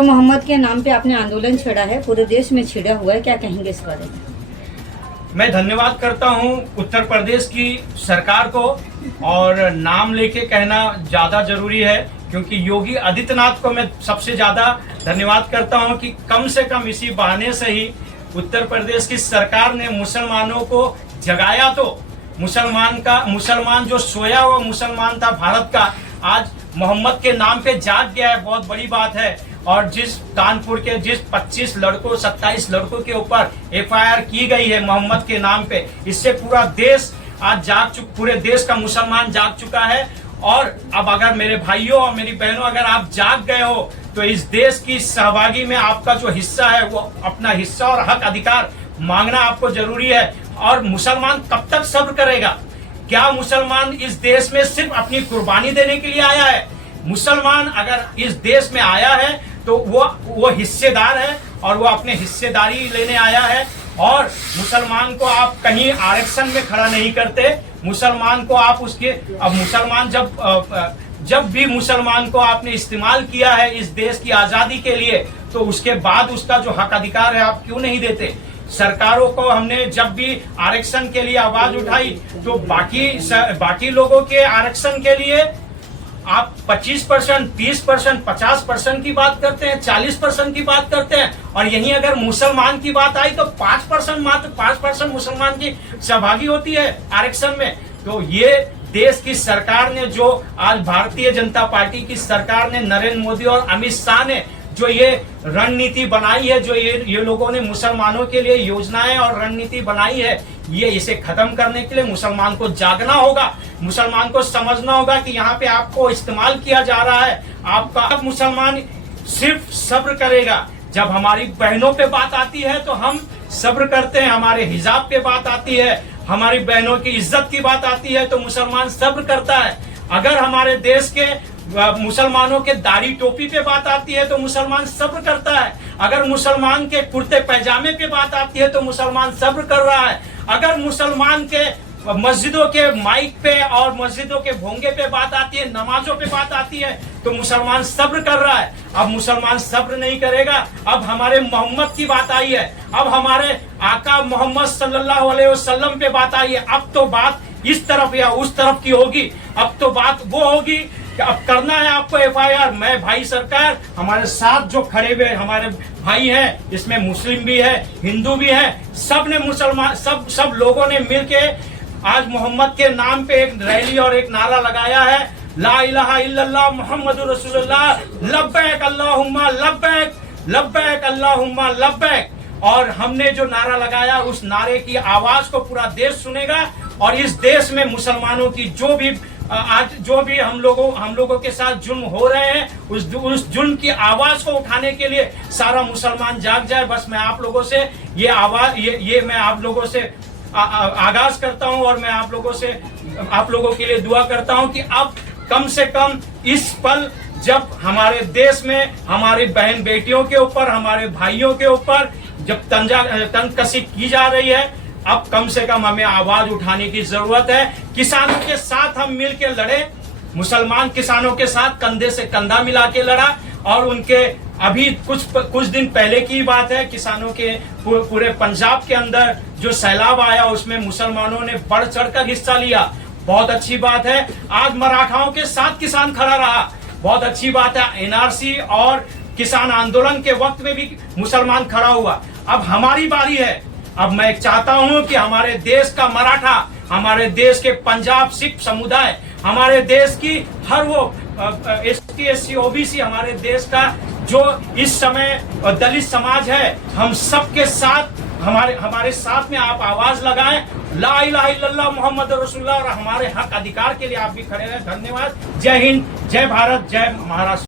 हर मोहम्मद के नाम पे आपने आंदोलन छेड़ा है, पूरे देश में छिड़ा हुआ है, क्या कहेंगे इस बारे में? मैं धन्यवाद करता हूं उत्तर प्रदेश की सरकार को, और नाम लेके कहना ज़्यादा जरूरी है क्योंकि योगी आदित्यनाथ को मैं सबसे ज़्यादा धन्यवाद करता हूं कि कम से कम इसी बहाने से ही उत्तर प्रदेश की सरकार ने मुसलमानों को जगाया। तो मुसलमान जो सोया हुआ मुसलमान था भारत का, आज मोहम्मद के नाम पे जाग गया है, बहुत बड़ी बात है। और जिस कानपुर के 27 लड़कों 27 लड़कों के ऊपर FIR की गई है मोहम्मद के नाम पे, इससे पूरा देश आज पूरे देश का मुसलमान जाग चुका है। और अब अगर मेरे भाइयों और मेरी बहनों, अगर आप जाग गए हो तो इस देश की सहभागी में आपका जो हिस्सा है वो अपना हिस्सा और हक अधिकार मांगना आपको जरूरी है। और मुसलमान कब तक सब्र करेगा? क्या मुसलमान इस देश में सिर्फ अपनी कुर्बानी देने के लिए आया है? मुसलमान अगर इस देश में आया है तो वो हिस्सेदार है और वो अपने हिस्सेदारी लेने आया है। और मुसलमान को आप कहीं आरक्षण में खड़ा नहीं करते। मुसलमान को आप अब मुसलमान जब भी मुसलमान को आपने इस्तेमाल किया है इस देश की आजादी के लिए, तो उसके बाद उसका जो हक अधिकार है आप क्यों नहीं देते? सरकारों को हमने जब भी आरक्षण के लिए आवाज उठाई तो बाकी लोगों के आरक्षण के लिए आप 25%, 30%, 50% की बात करते हैं, 40% की बात करते हैं। और यहीं अगर मुसलमान की बात आई तो 5%, मात्र 5% मुसलमान की सहभागी होती है आरक्षण में। तो ये देश की सरकार ने, जो आज भारतीय जनता पार्टी की सरकार ने, नरेंद्र मोदी और अमित शाह ने जो ये रणनीति बनाई है, जो ये लोगों ने मुसलमानों के लिए योजनाएं और रणनीति बनाई है, ये इसे खत्म करने के लिए मुसलमान को जागना होगा। मुसलमान को समझना होगा कि यहाँ पे आपको इस्तेमाल किया जा रहा है। आपका मुसलमान सिर्फ सब्र करेगा। जब हमारी बहनों पे बात आती है तो हम सब्र करते हैं, हमारे हिजाब पे बात आती है, हमारी बहनों की इज्जत की बात आती है तो मुसलमान सब्र करता है। अगर हमारे देश के मुसलमानों के दाढ़ी टोपी पे बात आती है तो मुसलमान सब्र करता है। अगर मुसलमान के कुर्ते पैजामे पे बात आती है तो मुसलमान सब्र कर रहा है। अगर मुसलमान के मस्जिदों के माइक पे और मस्जिदों के भोंगे पे बात आती है, नमाजों पे बात आती है तो मुसलमान सब्र कर रहा है। अब मुसलमान सब्र नहीं करेगा। अब हमारे मोहम्मद की बात आई है, अब हमारे आका मोहम्मद सल्लल्लाहु अलैहि वसल्लम पे बात आई है। अब तो बात इस तरफ या उस तरफ की होगी। अब तो बात वो होगी कि अब करना है आपको FIR। मैं भाई सरकार, हमारे साथ जो खड़े हुए हमारे भाई हैं, इसमें मुस्लिम भी है, हिंदू भी है, सब ने मुसलमान सब लोगों ने मिलके आज मोहम्मद के नाम पे एक रैली और एक नारा लगाया है, ला इलाहा इल्लल्लाह मुहम्मदुर रसूलुल्लाह, लब्बैक अल्लाहुम्मा लब्बैक, लब्बैक अल्लाहुम्मा लब्बैक। और हमने जो नारा लगाया उस नारे की आवाज को पूरा देश सुनेगा। और इस देश में मुसलमानों की जो भी हम लोगों के साथ जुल्म हो रहे हैं, उस जुल्म की आवाज को उठाने के लिए सारा मुसलमान जाग जाए। बस मैं आप लोगों से ये आवाज मैं आप लोगों से आगाज करता हूं और मैं आप लोगों के लिए दुआ करता हूं कि अब कम से कम इस पल जब हमारे देश में हमारी बहन बेटियों के ऊपर, हमारे भाइयों के ऊपर जब तंजकसी की जा रही है, अब कम से कम हमें आवाज उठाने की जरूरत है। किसानों के साथ हम मिलकर लड़े, मुसलमान किसानों के साथ कंधे से कंधा मिला के लड़ा। और उनके अभी कुछ दिन पहले की बात है, किसानों के पूरे पंजाब के अंदर जो सैलाब आया उसमें मुसलमानों ने बढ़ चढ़कर हिस्सा लिया। बहुत अच्छी बात है। आज मराठाओं के साथ किसान खड़ा रहा, बहुत अच्छी बात है। NRC और किसान आंदोलन के वक्त में भी मुसलमान खड़ा हुआ। अब हमारी बारी है। अब मैं चाहता हूं कि हमारे देश का मराठा, हमारे देश के पंजाब सिख समुदाय, हमारे देश की हर वो ST SC OBC, हमारे देश का जो इस समय दलित समाज है, हम सबके साथ हमारे साथ में आप आवाज लगाएं, ला इलाहा इल्लल्लाह मुहम्मद रसूलुल्लाह, और हमारे हक अधिकार के लिए आप भी खड़े रहे। धन्यवाद। जय हिंद, जय भारत, जय महाराष्ट्र।